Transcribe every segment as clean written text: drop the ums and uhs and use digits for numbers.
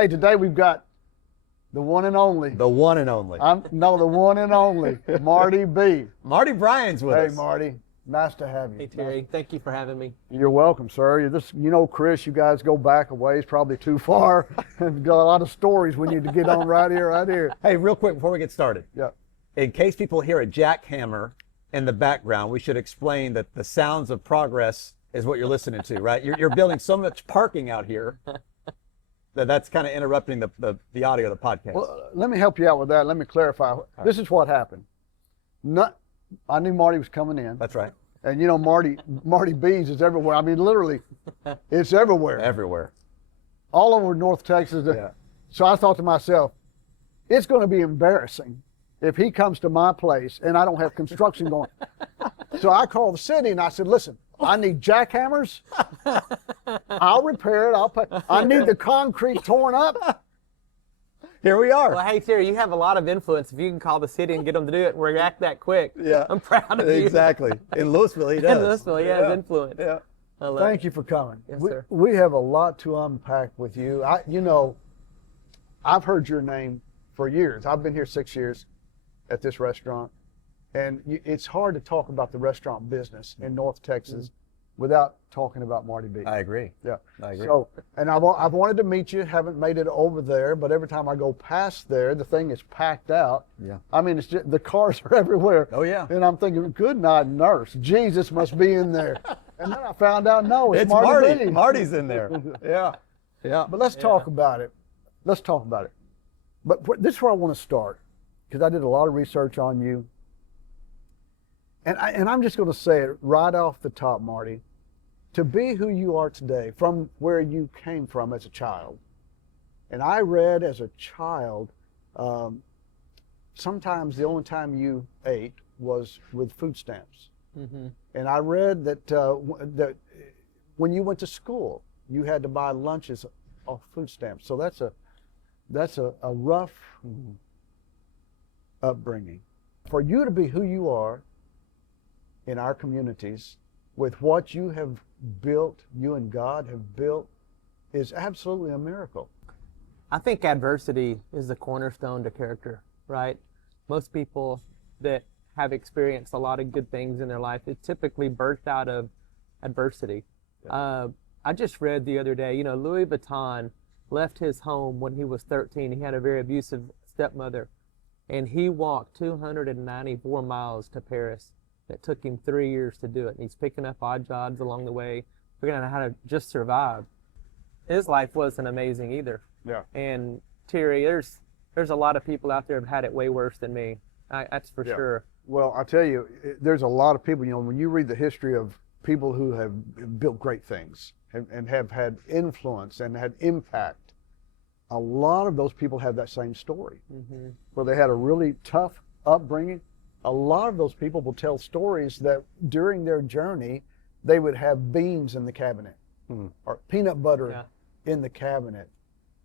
Hey, today we've got the one and only. The one and only. The one and only Marty B. Marty Bryan's with us. Hey, Marty. Nice to have you. Hey, Terry. Thank you for having me. You're welcome, sir. Kris, you guys go back a ways, probably too far. We've got a lot of stories we need to get on right here. Hey, real quick before we get started. Yeah. In case people hear a jackhammer in the background, we should explain that the sounds of progress is what you're listening to, right? You're building so much parking out here that's kind of interrupting the audio of the podcast. Well, let me help you out with that. Let me clarify. This is what happened. I knew Marty was coming in. That's right. And Marty B's is everywhere. I mean, literally, it's everywhere. Everywhere. All over North Texas. Yeah. So I thought to myself, it's going to be embarrassing if he comes to my place and I don't have construction going. So I called the city and I said, listen, I need jackhammers. I'll repair it. I'll pay. I need the concrete torn up. Here we are. Well, hey, Terry, you have a lot of influence. If you can call the city and get them to do it and react that quick, Yeah. I'm proud of you. Exactly. In Louisville, he does. In Louisville, he has influence. Yeah. Thank you for coming. Yes, sir. We have a lot to unpack with you. I've heard your name for years. I've been here 6 years at this restaurant, and it's hard to talk about the restaurant business in North Texas without talking about Marty B. I agree. Yeah, I agree. So, and I've wanted to meet you. Haven't made it over there, but every time I go past there, the thing is packed out. Yeah. I mean, it's just, the cars are everywhere. Oh, yeah. And I'm thinking, good night, nurse. Jesus must be in there. And then I found out, no, it's Marty. B. Marty's in there. Yeah. Yeah. But let's talk about it. But this is where I want to start, because I did a lot of research on you. And I'm just going to say it right off the top, Marty. To be who you are today, from where you came from as a child. And I read as a child, sometimes the only time you ate was with food stamps. Mm-hmm. And I read that when you went to school, you had to buy lunches off food stamps. So that's a rough upbringing. For you to be who you are in our communities, with what you have built, you and God have built, is absolutely a miracle. I think adversity is the cornerstone to character, right? Most people that have experienced a lot of good things in their life, it's typically birthed out of adversity. Yeah. I just read the other day, Louis Vuitton left his home when he was 13. He had a very abusive stepmother, and he walked 294 miles to Paris. It took him 3 years to do it. And he's picking up odd jobs along the way, figuring out how to just survive. His life wasn't amazing either. Yeah. And Terry, there's a lot of people out there who have had it way worse than me. That's for sure. Well, I tell you, there's a lot of people, when you read the history of people who have built great things and have had influence and had impact, a lot of those people have that same story, where they had a really tough upbringing. A lot of those people will tell stories that during their journey, they would have beans in the cabinet or peanut butter in the cabinet.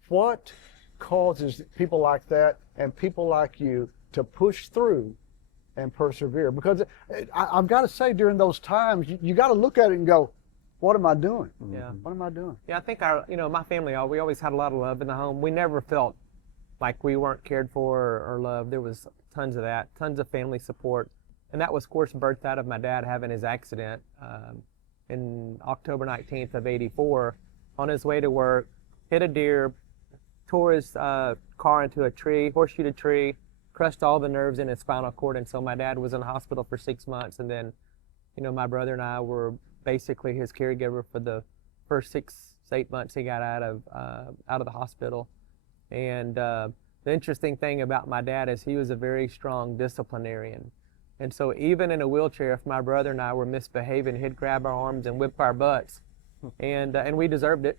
What causes people like that and people like you to push through and persevere? Because I've got to say, during those times, you got to look at it and go, what am I doing? Yeah. What am I doing? Yeah, I think my family, we always had a lot of love in the home. We never felt like we weren't cared for or loved. There was tons of that, tons of family support. And that was, of course, birthed out of my dad having his accident in October 19th of 84. On his way to work, hit a deer, tore his car into a tree, horseshoed a tree, crushed all the nerves in his spinal cord. And so my dad was in the hospital for 6 months. And then, my brother and I were basically his caregiver for the first 6 to 8 months he got out of the hospital. And the interesting thing about my dad is he was a very strong disciplinarian. And so even in a wheelchair, if my brother and I were misbehaving, he'd grab our arms and whip our butts. And we deserved it.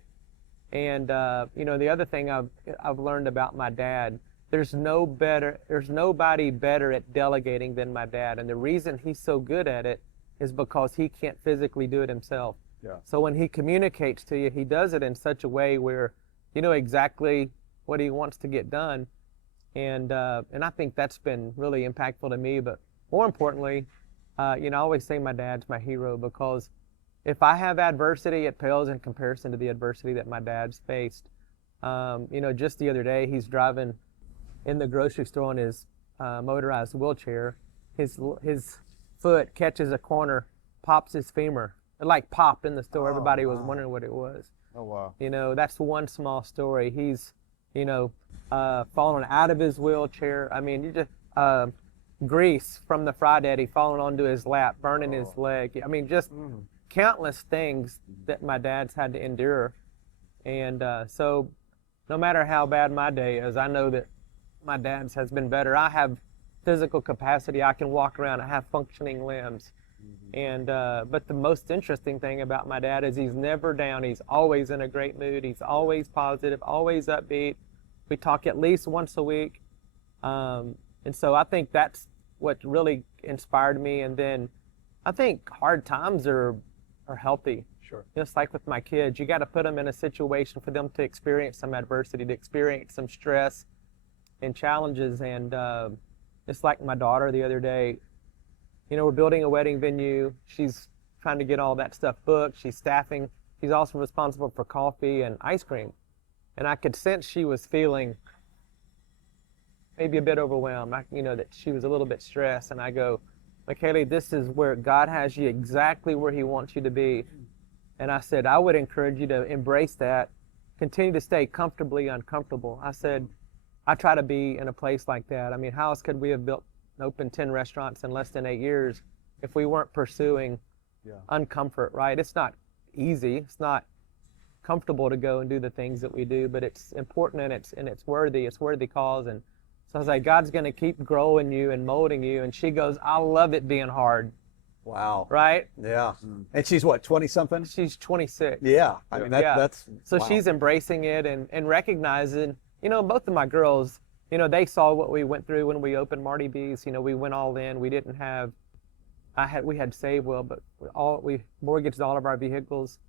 And, the other thing I've learned about my dad, there's nobody better at delegating than my dad. And the reason he's so good at it is because he can't physically do it himself. Yeah. So when he communicates to you, he does it in such a way where you know exactly what he wants to get done. And I think that's been really impactful to me. But more importantly, I always say my dad's my hero, because if I have adversity, it pales in comparison to the adversity that my dad's faced. Just the other day, he's driving in the grocery store on his motorized wheelchair. His foot catches a corner, pops his femur. It like popped in the store. Everybody was wondering what it was. Oh, wow. That's one small story. He's, falling out of his wheelchair. I mean, you just grease from the Fry Daddy falling onto his lap, burning his leg. I mean, just countless things that my dad's had to endure. And so no matter how bad my day is, I know that my dad's has been better. I have physical capacity. I can walk around. I have functioning limbs. And but the most interesting thing about my dad is he's never down. He's always in a great mood. He's always positive, always upbeat. We talk at least once a week. And so I think that's what really inspired me. And then I think hard times are healthy. Sure. Just like with my kids, you got to put them in a situation for them to experience some adversity, to experience some stress and challenges. And just like my daughter the other day, we're building a wedding venue. She's trying to get all that stuff booked. She's staffing. She's also responsible for coffee and ice cream. And I could sense she was feeling maybe a bit overwhelmed, that she was a little bit stressed. And I go, McKaylee, this is where God has you exactly where he wants you to be. And I said, I would encourage you to embrace that, continue to stay comfortably uncomfortable. I said, I try to be in a place like that. I mean, how else could we have opened 10 restaurants in less than 8 years if we weren't pursuing uncomfort, right? It's not easy. It's not comfortable to go and do the things that we do, but it's important and it's worthy. It's worthy cause. And so I was like, God's going to keep growing you and molding you. And she goes, I love it being hard. Wow. Right? Yeah. And she's what, 20 something? She's 26. Yeah. I mean, that's. So wow. She's embracing it and recognizing, both of my girls, they saw what we went through when we opened Marty B's. We went all in. We didn't have, we had saved well, but we mortgaged all of our vehicles,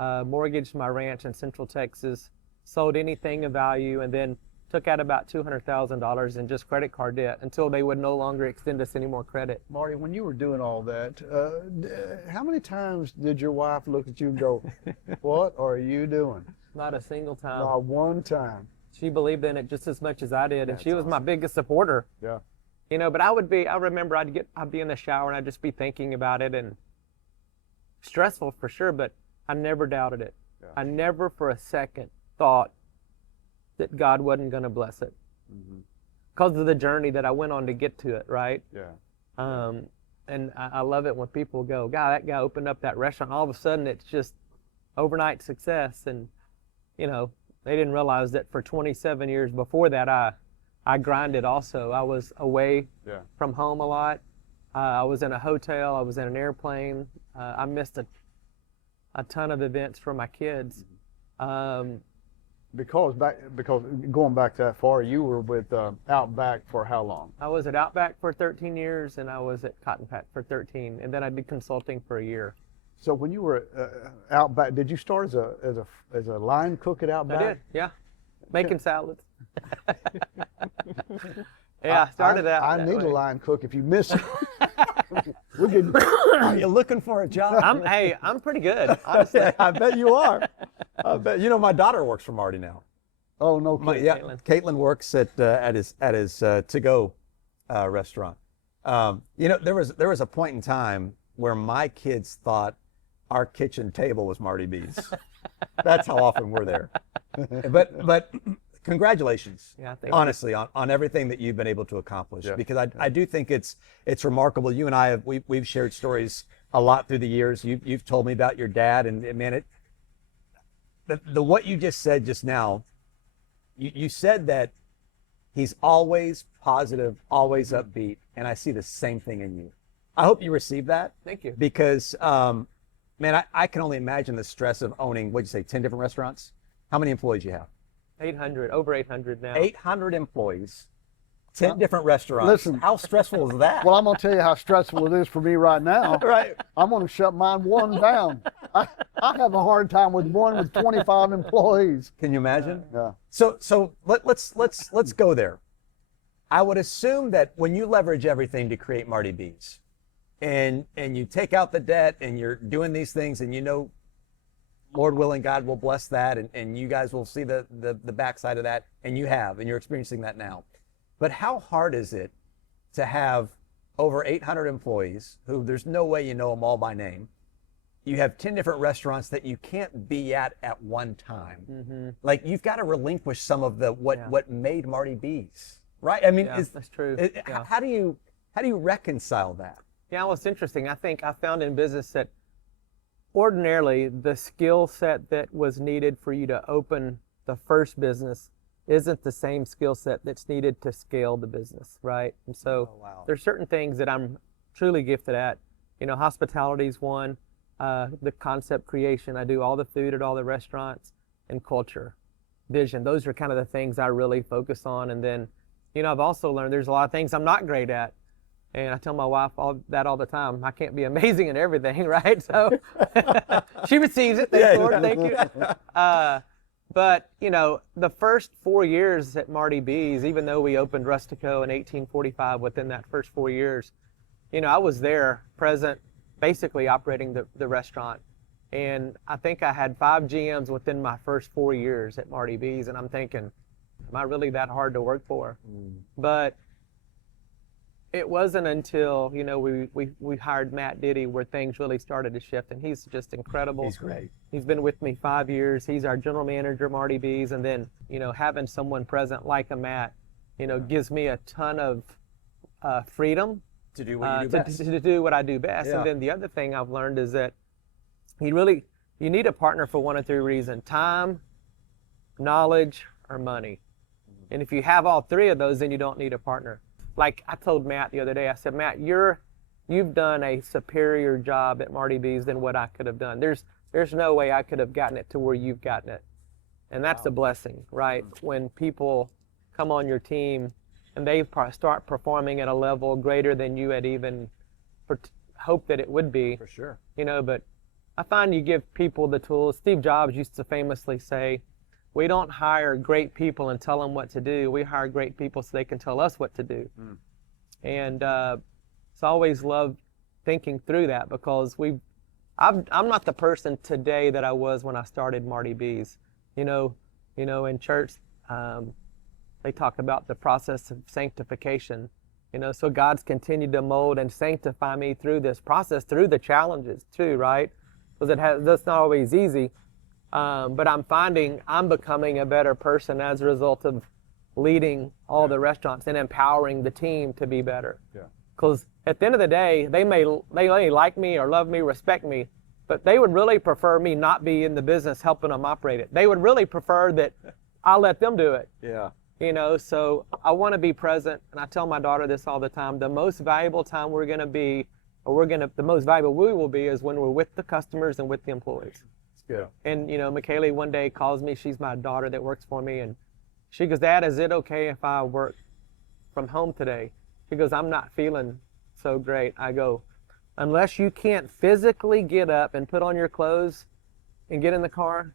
mortgaged my ranch in Central Texas, sold anything of value, and then took out about $200,000 in just credit card debt until they would no longer extend us any more credit. Marty, when you were doing all that, how many times did your wife look at you and go, what are you doing? Not a single time. Not one time. She believed in it just as much as I did, and she was my biggest supporter. Yeah. But I remember I'd be in the shower and I'd just be thinking about it, and stressful for sure, but I never doubted it. Yeah. I never for a second thought that God wasn't going to bless it because of the journey that I went on to get to it, right? Yeah. And I love it when people go, God, that guy opened up that restaurant. All of a sudden, it's just overnight success. And, they didn't realize that for 27 years before that, I grinded also. I was away from home a lot. I was in a hotel. I was in an airplane. I missed a ton of events for my kids. Because going back that far, you were with Outback for how long? I was at Outback for 13 years, and I was at Cotton Patch for 13, and then I did consulting for a year. So when you were at Outback, did you start as a line cook at Outback? I did, yeah, making salads. Yeah, I started out. I need a line cook if you miss it. Are you looking for a job? I'm pretty good, honestly. I bet you are. I bet. My daughter works for Marty now. Oh no, Caitlin works at his to-go restaurant. There was a point in time where my kids thought our kitchen table was Marty B's. That's how often we're there. But congratulations, honestly, on everything that you've been able to accomplish. Yeah. Because I do think it's remarkable. You and I we've shared stories a lot through the years. You've told me about your dad, and man, what you just said just now. You said that he's always positive, always upbeat, and I see the same thing in you. I hope you receive that. Thank you. Because man, I can only imagine the stress of owning, what'd you say, 10 different restaurants? How many employees you have? 800, over 800 now. 800 employees, 10 different restaurants. Listen, how stressful is that? Well, I'm going to tell you how stressful it is for me right now. Right. I'm going to shut mine one down. I have a hard time with one with 25 employees. Can you imagine? Yeah. So let's go there. I would assume that when you leverage everything to create Marty B's, and you take out the debt and you're doing these things, and Lord willing, God will bless that, and you guys will see the backside of that, and you're experiencing that now. But how hard is it to have over 800 employees who there's no way you know them all by name? You have 10 different restaurants that you can't be at one time. Mm-hmm. Like, you've got to relinquish some of what made Marty B's, right? I mean, that's true. How do you reconcile that? Yeah, well, it's interesting. I think I found in business that ordinarily the skill set that was needed for you to open the first business isn't the same skill set that's needed to scale the business, right? And so there's certain things that I'm truly gifted at. You know, hospitality is one. The concept creation. I do all the food at all the restaurants, and culture, vision. Those are kind of the things I really focus on. And then, you know, I've also learned there's a lot of things I'm not great at. And I tell my wife all the time. I can't be amazing at everything, right? So she receives it. Thank Lord. Thank you. But, you know, the first 4 years at Marty B's, even though we opened Rustico in 1845, within that first 4 years, you know, I was there, present, basically operating the restaurant. And I think I had 5 GMs within my first 4 years at Marty B's. And I'm thinking, am I really that hard to work for? But it wasn't until, you know, we hired Matt Diddy where things really started to shift. And he's just incredible. He's great. He's been with me 5 years. He's our general manager, Marty B's. And then, you know, having someone present like a Matt, you know, gives me a ton of freedom to do what you do best. To do what I do best. Yeah. And then the other thing I've learned is that you need a partner for one of 3 reasons: time, knowledge, or money. And if you have all 3 of those, then you don't need a partner. Like I told Matt the other day, I said, Matt, you've done a superior job at Marty B's than what I could have done. There's no way I could have gotten it to where you've gotten it. And that's a blessing, right? When people come on your team and they start performing at a level greater than you had even hoped that it would be. For sure. You know, but I find you give people the tools. Steve Jobs used to famously say, we don't hire great people and tell them what to do. We hire great people so they can tell us what to do. And so I always love thinking through that, because I'm not the person today that I was when I started Marty B's. You know, in church, they talk about the process of sanctification. You know, so God's continued to mold and sanctify me through this process, through the challenges too, right? Because that's not always easy. But I'm finding I'm becoming a better person as a result of leading all the restaurants and empowering the team to be better. Because at the end of the day, they may like me or love me, respect me, but they would really prefer me not be in the business helping them operate it. They would really prefer that I let them do it. Yeah. You know, so I want to be present, and I tell my daughter this all the time. The most valuable time we're going to be, the most valuable we will be, is when we're with the customers and with the employees. Good. And, you know, McKaylee one day calls me. She's my daughter that works for me. And she goes, Dad, is it okay if I work from home today? She goes, I'm not feeling so great. I go, unless you can't physically get up and put on your clothes and get in the car,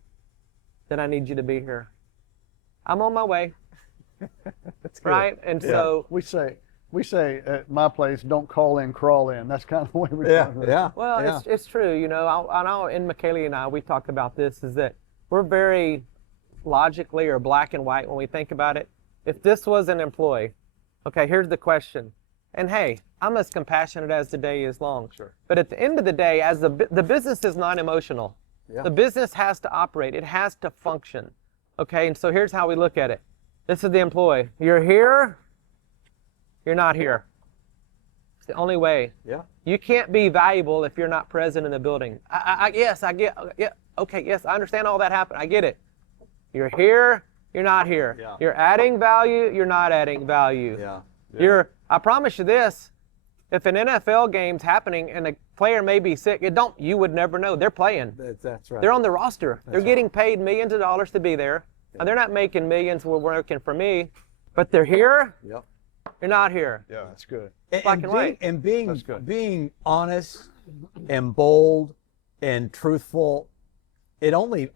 then I need you to be here. I'm on my way. That's good. Right? And so we say at my place, don't call in, crawl in. That's kind of the way we do it. Yeah. Well, it's true. You know, I know in McKaylee and I, we talk about this, is that we're very logically or black and white when we think about it. If this was an employee, okay, here's the question. And hey, I'm as compassionate as the day is long. Sure. But at the end of the day, as the business is not emotional. Yeah. The business has to operate. It has to function. Okay, and so here's how we look at it. This is the employee. You're here. You're not here. It's the only way. Yeah. You can't be valuable if you're not present in the building. Yes, I get. Yeah. Okay. Yes, I understand all that happened. I get it. You're here. You're not here. Yeah. You're adding value. You're not adding value. Yeah. I promise you this. If an NFL game's happening and a player may be sick, you would never know. They're playing. That's right. They're on the roster. They're That's getting paid millions of dollars to be there. And they're not making millions working for me, but they're here. Yep. You're not here. Yeah, that's good. Black and white. And That's good. being honest and bold and truthful, it only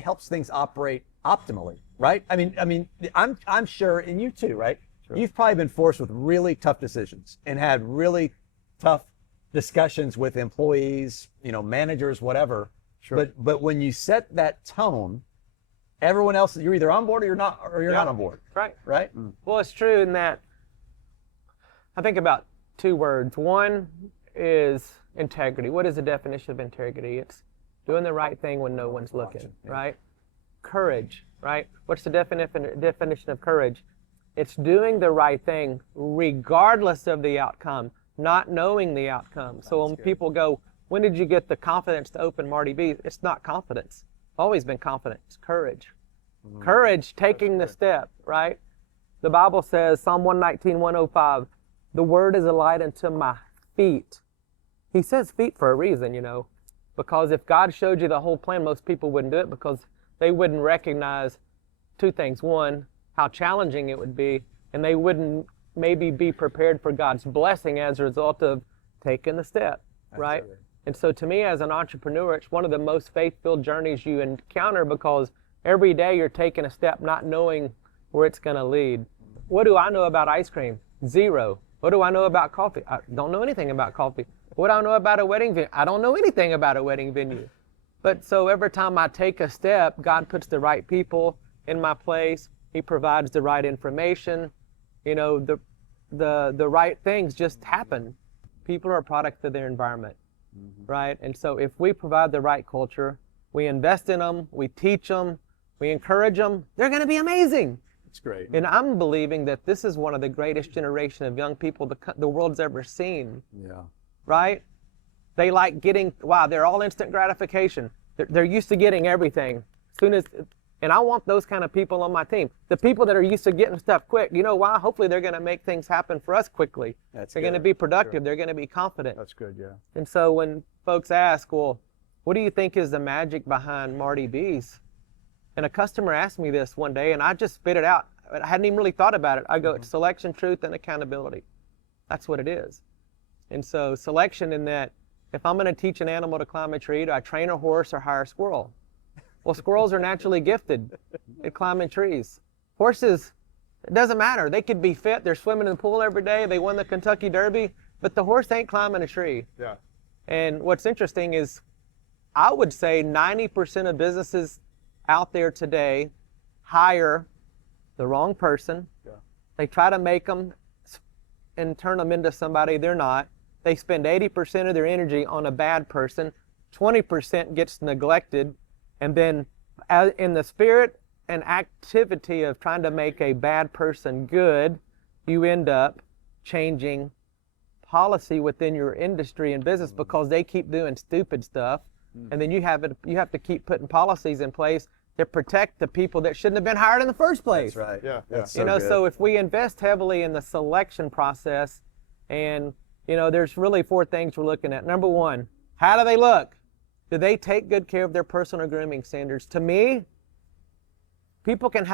helps things operate optimally, right? I mean, I'm sure, and you too, right? Sure. You've probably been forced with really tough decisions and had really tough discussions with employees, you know, managers, whatever. Sure. But when you set that tone, everyone else, you're either on board or you're not on board. Right. Right? Well, it's true in that I think about two words. One is integrity. What is the definition of integrity? It's doing the right thing when no one's looking, right? Courage, right? What's the definition of courage? It's doing the right thing regardless of the outcome, not knowing the outcome. So when people go, when did you get the confidence to open Marty B? It's not confidence. Always been confident. It's courage. Courage, taking the step, right? The Bible says, Psalm 119, 105, the word is a light unto my feet. He says feet for a reason, you know, because if God showed you the whole plan, most people wouldn't do it because they wouldn't recognize two things. One, how challenging it would be, and they wouldn't maybe be prepared for God's blessing as a result of taking the step, right? Absolutely. And so to me as an entrepreneur, it's one of the most faith-filled journeys you encounter because every day you're taking a step not knowing where it's going to lead. What do I know about ice cream? Zero. What do I know about coffee? I don't know anything about coffee. What do I know about a wedding venue? I don't know anything about a wedding venue. But so every time I take a step, God puts the right people in my place. He provides the right information. You know, the right things just happen. People are a product of their environment, right? And so if we provide the right culture, we invest in them, we teach them, we encourage them, they're going to be amazing. It's great. And I'm believing that this is one of the greatest generation of young people the world's ever seen, Yeah. right? They like getting, wow, they're all instant gratification. They're used to getting everything. And I want those kind of people on my team. The people that are used to getting stuff quick, you know why? Hopefully they're going to make things happen for us quickly. That's They're going to good. be productive. They're going to be confident. That's good, yeah. And so when folks ask, well, what do you think is the magic behind Marty B's? And a customer asked me this one day, and I just spit it out. I hadn't even really thought about it. I go, it's selection, truth, and accountability. That's what it is. And so selection in that, if I'm going to teach an animal to climb a tree, do I train a horse or hire a squirrel? Well, squirrels are naturally gifted at climbing trees. Horses, it doesn't matter. They could be fit. They're swimming in the pool every day. They won the Kentucky Derby, but the horse ain't climbing a tree. Yeah. And what's interesting is I would say 90% of businesses out there today hire the wrong person. Yeah. They try to make them and turn them into somebody they're not. They spend 80% of their energy on a bad person. 20% gets neglected. And then in the spirit and activity of trying to make a bad person good, you end up changing policy within your industry and business because they keep doing stupid stuff. And then you have to keep putting policies in place to protect the people that shouldn't have been hired in the first place. That's right. Yeah. That's You know, good. so if we invest heavily in the selection process, and you know, there's really 4 things we're looking at. Number 1, how do they look? Do they take good care of their personal grooming standards? To me, people can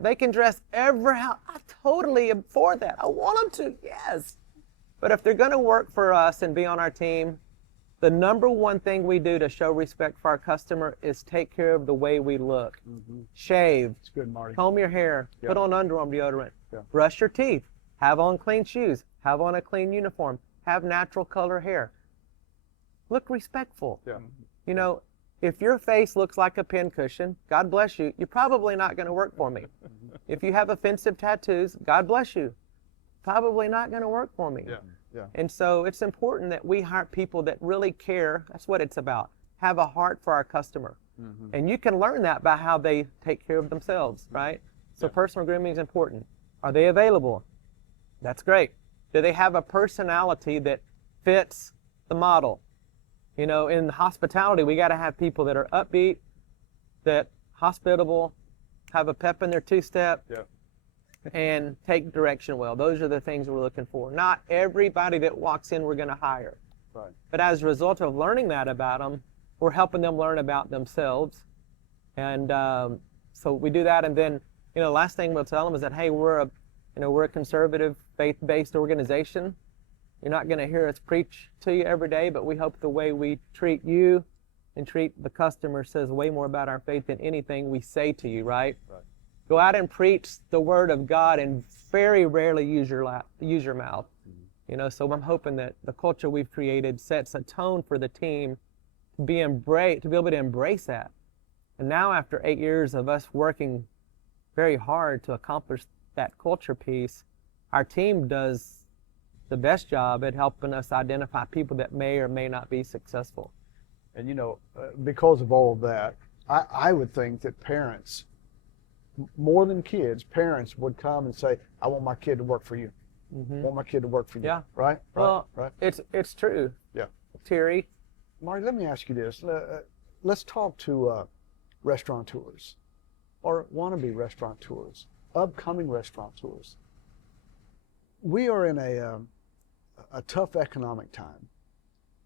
they can dress how. I totally am for that. I want them to, yes. But if they're going to work for us and be on our team, the number 1 thing we do to show respect for our customer is take care of the way we look. Shave, It's good, Marty. comb your hair, Yeah. put on underarm deodorant, Yeah. brush your teeth, have on clean shoes, have on a clean uniform, have natural color hair. Look respectful. Yeah. You know, if your face looks like a pincushion, God bless you, you're probably not going to work for me. If you have offensive tattoos, God bless you, probably not going to work for me. Yeah. Yeah. And so it's important that we hire people that really care. That's what it's about. Have a heart for our customer. And you can learn that by how they take care of themselves, right? So personal grooming is important. Are they available? That's great. Do they have a personality that fits the model? You know, in hospitality, we got to have people that are upbeat, that hospitable, have a pep in their 2-step, Yeah. and take direction well. Those are the things we're looking for. Not everybody that walks in we're going to hire. Right. But as a result of learning that about them, we're helping them learn about themselves. And so we do that. And then, you know, last thing we'll tell them is that, hey, we're a conservative, faith-based organization. You're not going to hear us preach to you every day, but we hope the way we treat you and treat the customer says way more about our faith than anything we say to you, right? Right. Go out and preach the word of God and very rarely use your mouth. You know, so I'm hoping that the culture we've created sets a tone for the team to be able to embrace that. And now after 8 years of us working very hard to accomplish that culture piece, our team does the best job at helping us identify people that may or may not be successful. And because of all of that, I would think that parents, more than kids, parents would come and say, I want my kid to work for you. I want my kid to work for you. Yeah. Right? Well, right. It's true. Yeah. Terry. Marty, let me ask you this. Let's talk to restaurateurs or wannabe restaurateurs, upcoming restaurateurs. We are in a tough economic time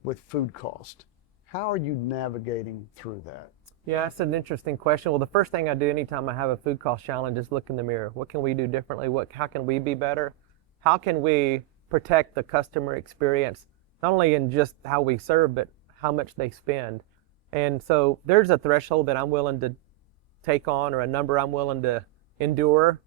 with food cost. How are you navigating through that? Yeah, that's an interesting question. Well, the first thing I do anytime I have a food cost challenge is look in the mirror. What can we do differently? How can we be better? How can we protect the customer experience, not only in just how we serve, but how much they spend? And so there's a threshold that I'm willing to take on, or a number I'm willing to endure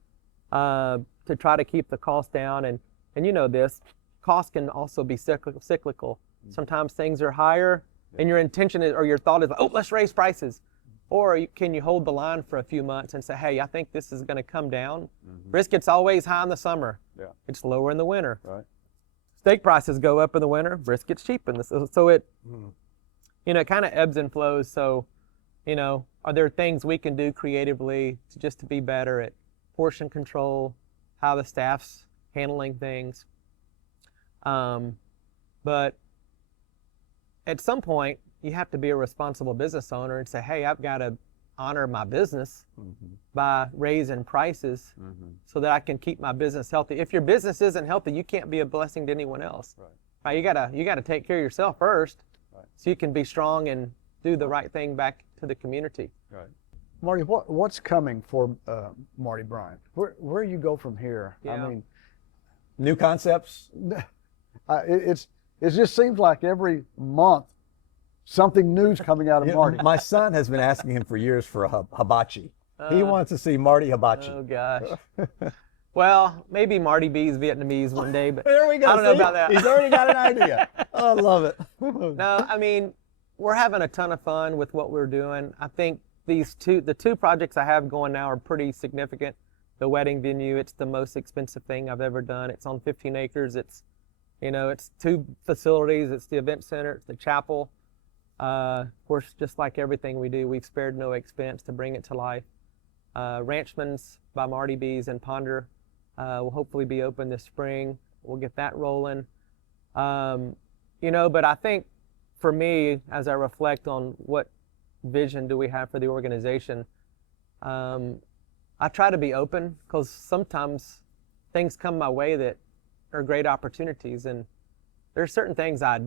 to try to keep the cost down. And you know this, cost can also be cyclical. Sometimes things are higher, and your intention is, or your thought is, oh, let's raise prices. Or can you hold the line for a few months and say, hey, I think this is going to come down. Brisket's always high in the summer. Yeah. It's lower in the winter. Right. Steak prices go up in the winter. Brisket's cheap in the so it, it kind of ebbs and flows. So, are there things we can do creatively to be better at portion control, how the staff's handling things? But at some point, you have to be a responsible business owner and say, hey, I've got to honor my business by raising prices so that I can keep my business healthy. If your business isn't healthy, you can't be a blessing to anyone else. Right? You gotta take care of yourself first, so you can be strong and do the right thing back to the community. Right. Marty, what's coming for Marty Bryan? Where you go from here? Yeah. I mean, New concepts? it just seems like every month something new's coming out of Marty. My son has been asking him for years for a hibachi. He wants to see Marty hibachi. Oh gosh. Well, maybe Marty B's Vietnamese one day, but There we go. I don't know See? about that. He's already got an idea. Oh, I love it. No, I mean, we're having a ton of fun with what we're doing. I think the two projects I have going now are pretty significant. The wedding venue, it's the most expensive thing I've ever done. It's on 15 acres. It's 2 facilities. It's the event center. It's the chapel. Of course, just like everything we do, we've spared no expense to bring it to life. Ranchman's by Marty B's and Ponder will hopefully be open this spring. We'll get that rolling. But I think for me, as I reflect on what vision do we have for the organization, I try to be open, because sometimes things come my way that are great opportunities, and there's certain things I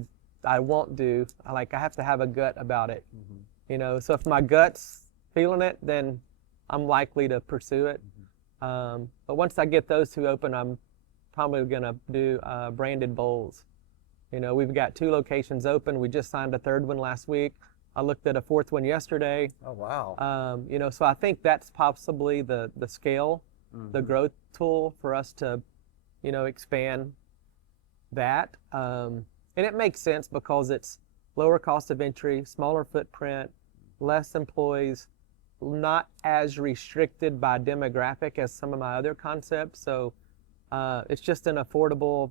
won't do. I have to have a gut about it. So if my gut's feeling it, then I'm likely to pursue it. But once I get those two open, I'm probably gonna do branded bowls. We've got 2 locations open. We just signed a 3rd one last week. I looked at a 4th one yesterday. Oh, wow. So I think that's possibly the scale, the growth tool for us to, expand that. And it makes sense because it's lower cost of entry, smaller footprint, less employees, not as restricted by demographic as some of my other concepts. So it's just an affordable,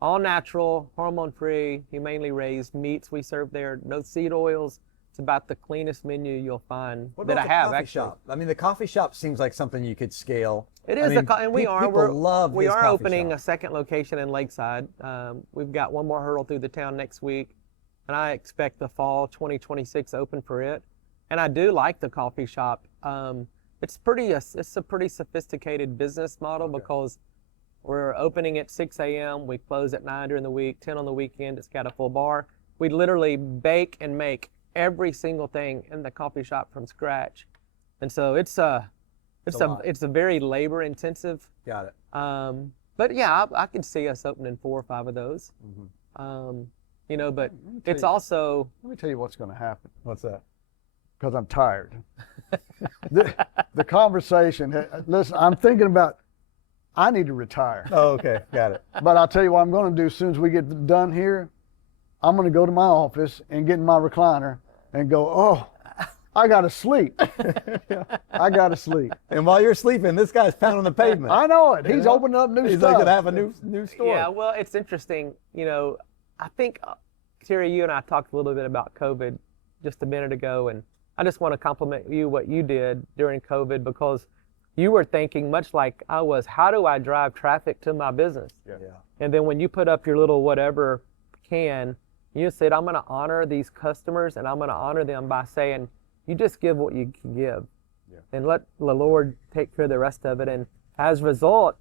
all natural, hormone-free, humanely raised meats we serve there. No seed oils. It's about the cleanest menu you'll find What that about I the have, coffee actually. shop? I mean, the coffee shop seems like something you could scale. It is, and we are. People love We his are coffee opening shop. a 2nd location in Lakeside. We've got one more hurdle through the town next week, and I expect the fall 2026 open for it. And I do like the coffee shop. It's a pretty sophisticated business model because we're opening at 6 a.m. We close at 9 during the week, 10 on the weekend. It's got a full bar. We literally bake and make every single thing in the coffee shop from scratch, and so it's a very labor intensive. Got it. But yeah, I could see us opening 4 or 5 of those. But it's also. Let me tell you what's going to happen, What's that? because I'm tired. the conversation, listen, I'm thinking about, I need to retire. Oh, okay. Got it. But I'll tell you what I'm going to do as soon as we get done here. I'm going to go to my office and get in my recliner and go, oh, I got to sleep. I got to sleep. And while you're sleeping, this guy's pounding the pavement. I know it. He's Yeah. opening up new He's stuff. like going to have a new store. Yeah, well, it's interesting. You know, I think, Terry, you and I talked a little bit about COVID just a minute ago, and I just want to compliment you what you did during COVID, because you were thinking much like I was, how do I drive traffic to my business? Yeah. And then when you put up your little whatever can, you said, I'm going to honor these customers, and I'm going to honor them by saying, you just give what you can give, and let the Lord take care of the rest of it. And as a result,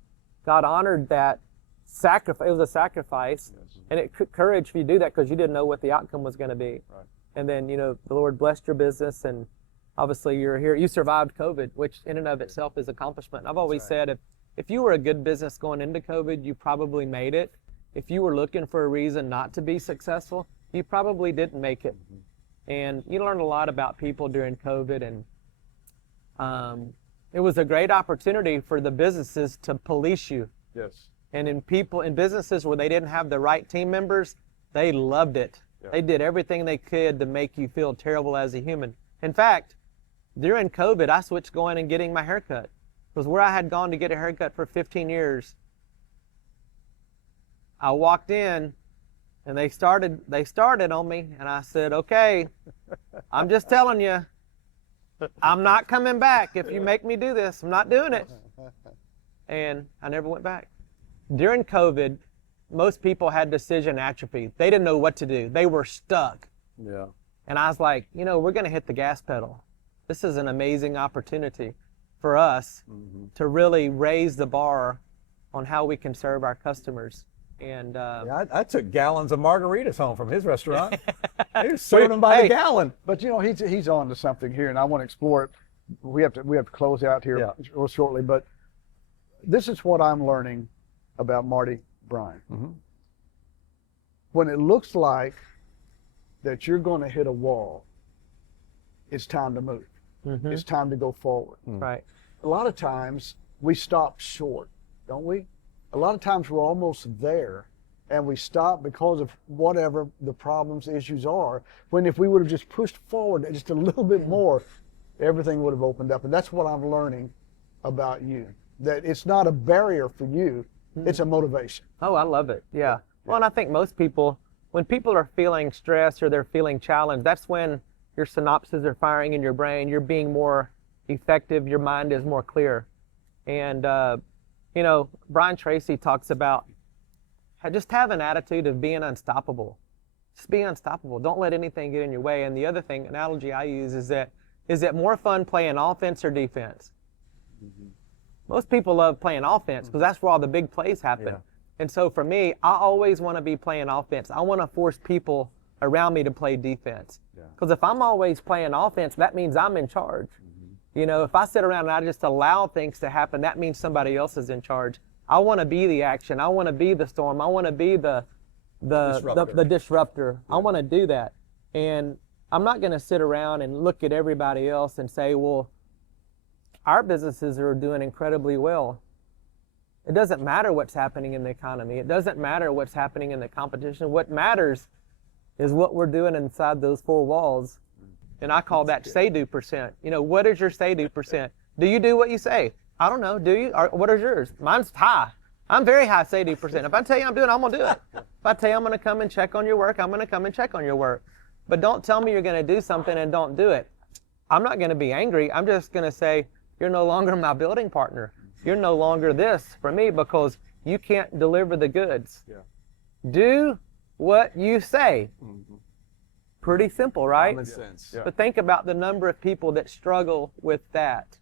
God honored that sacrifice. It was a sacrifice, and it took courage for you to do that because you didn't know what the outcome was going to be. Right. And then, you know, the Lord blessed your business, and obviously you're here. You survived COVID, which in and of itself is accomplishment. I've always said, if you were a good business going into COVID, you probably made it. If you were looking for a reason not to be successful, you probably didn't make it. And you learned a lot about people during COVID, and it was a great opportunity for the businesses to police you. Yes. And in businesses where they didn't have the right team members, they loved it. Yeah. They did everything they could to make you feel terrible as a human. In fact, during COVID, I switched going and getting my hair cut. Because where I had gone to get a haircut for 15 years, I walked in, and they started on me, and I said, okay, I'm just telling you, I'm not coming back. If you make me do this, I'm not doing it. And I never went back. During COVID, most people had decision atrophy. They didn't know what to do. They were stuck. Yeah. And I was like, you know, we're going to hit the gas pedal. This is an amazing opportunity for us to really raise the bar on how we can serve our customers. And Yeah, I took gallons of margaritas home from his restaurant. He was serving them by the gallon. But you know, he's on to something here, and I want to explore it. We have to close out here real shortly, but this is what I'm learning about Marty Bryan. When it looks like that you're going to hit a wall, it's time to move. It's time to go forward. right. A lot of times we stop short, don't we? A lot of times we're almost there, and we stop because of whatever the problems, issues are, when if we would have just pushed forward just a little bit more, everything would have opened up. And that's what I'm learning about you, that it's not a barrier for you, it's a motivation. Oh, I love it. Yeah. Well, and I think most people, when people are feeling stressed or they're feeling challenged, that's when your synapses are firing in your brain. You're being more effective. Your mind is more clear. And, you know, Brian Tracy talks about just have an attitude of being unstoppable. Just be unstoppable. Don't let anything get in your way. And the other thing, analogy I use is it more fun playing offense or defense? Most people love playing offense because that's where all the big plays happen. Yeah. And so for me, I always want to be playing offense. I want to force people around me to play defense. Because if I'm always playing offense, that means I'm in charge. You know, if I sit around and I just allow things to happen, that means somebody else is in charge. I want to be the action. I want to be the storm. I want to be the disruptor. I want to do that. And I'm not going to sit around and look at everybody else and say, well, our businesses are doing incredibly well. It doesn't matter what's happening in the economy. It doesn't matter what's happening in the competition. What matters is what we're doing inside those four walls. And I call that say-do percent. You know, what is your say-do percent? Do you do what you say? I don't know. Do you? Or what is yours? Mine's high. I'm very high say-do percent. If I tell you I'm doing it, I'm going to do it. If I tell you I'm going to come and check on your work, I'm going to come and check on your work. But don't tell me you're going to do something and don't do it. I'm not going to be angry. I'm just going to say, you're no longer my building partner. You're no longer this for me because you can't deliver the goods. Do what you say. Pretty simple, right? Common sense. But think about the number of people that struggle with that.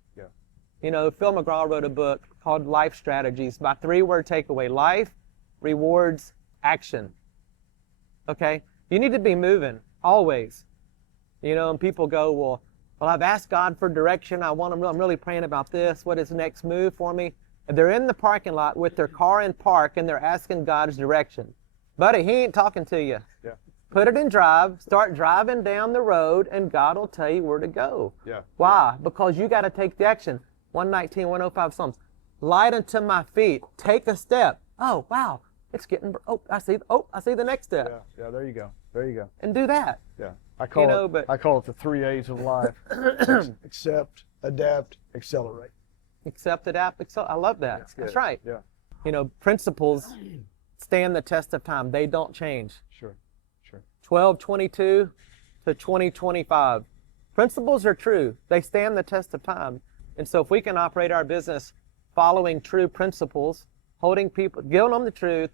You know, Phil McGraw wrote a book called Life Strategies by 3-word takeaway: life, rewards, action. Okay? You need to be moving, always. You know, and people go, well, I've asked God for direction. I'm really praying about this. What is the next move for me? And they're in the parking lot with their car in park and they're asking God's direction. Buddy, he ain't talking to you. Put it in drive, start driving down the road, and God will tell you where to go. Why? Because you got to take the action. 119, 105 Psalms. Light unto my feet. Take a step. Oh, wow. It's getting, I see the next step. There you go. There you go. and do that. Yeah. I call know, it. but- I call it the 3 A's of life: accept, adapt, accelerate. Accept, adapt, excel. I love that. That's good. right. Yeah. You know, principles stand the test of time. They don't change. Sure. Sure. 1222 to 2025. Principles are true. They stand the test of time. And so if we can operate our business following true principles, holding people, giving them the truth,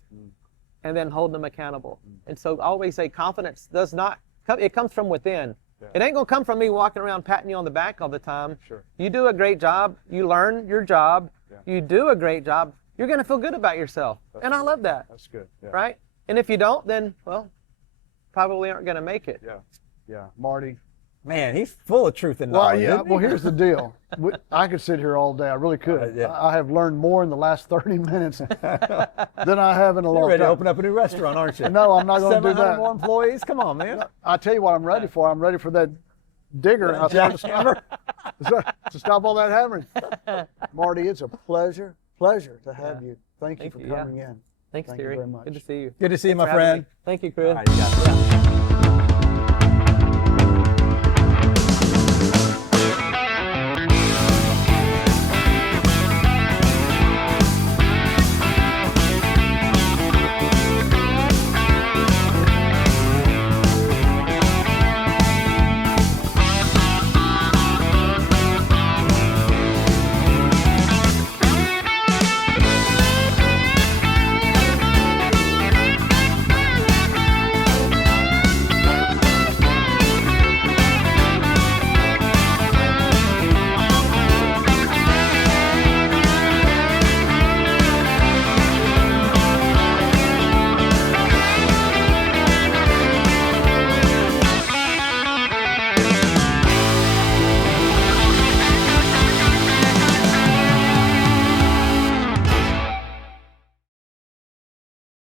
and then holding them accountable. And so I always say confidence does not come, it comes from within. Yeah. It ain't gonna come from me walking around patting you on the back all the time. Sure. You do a great job, you learn your job, Yeah. you do a great job, you're gonna feel good about yourself. And I love that, That's good. Yeah. right? And if you don't, then, well, probably aren't gonna make it. Yeah. Yeah. Marty. Man, he's full of truth and Well, knowledge. yeah. isn't he? Well, here's the deal. I could sit here all day. I really could. Yeah. I have learned more in the last 30 minutes than I have in a You're long ready to time. open up a new restaurant, aren't you? No, I'm not going to do 700 that. more employees? Come on, man. I tell you what I'm ready for. I'm ready for that digger outside to Jackhammer. to stop all that hammering. Marty, it's a pleasure to have you. Thank you Thank for you, yeah. coming in. Thanks, Thank you Terry. very much. Good to see you. Good to see you, my Thanks for having friend. me. Thank you, Chris. All right, you got it. Yeah.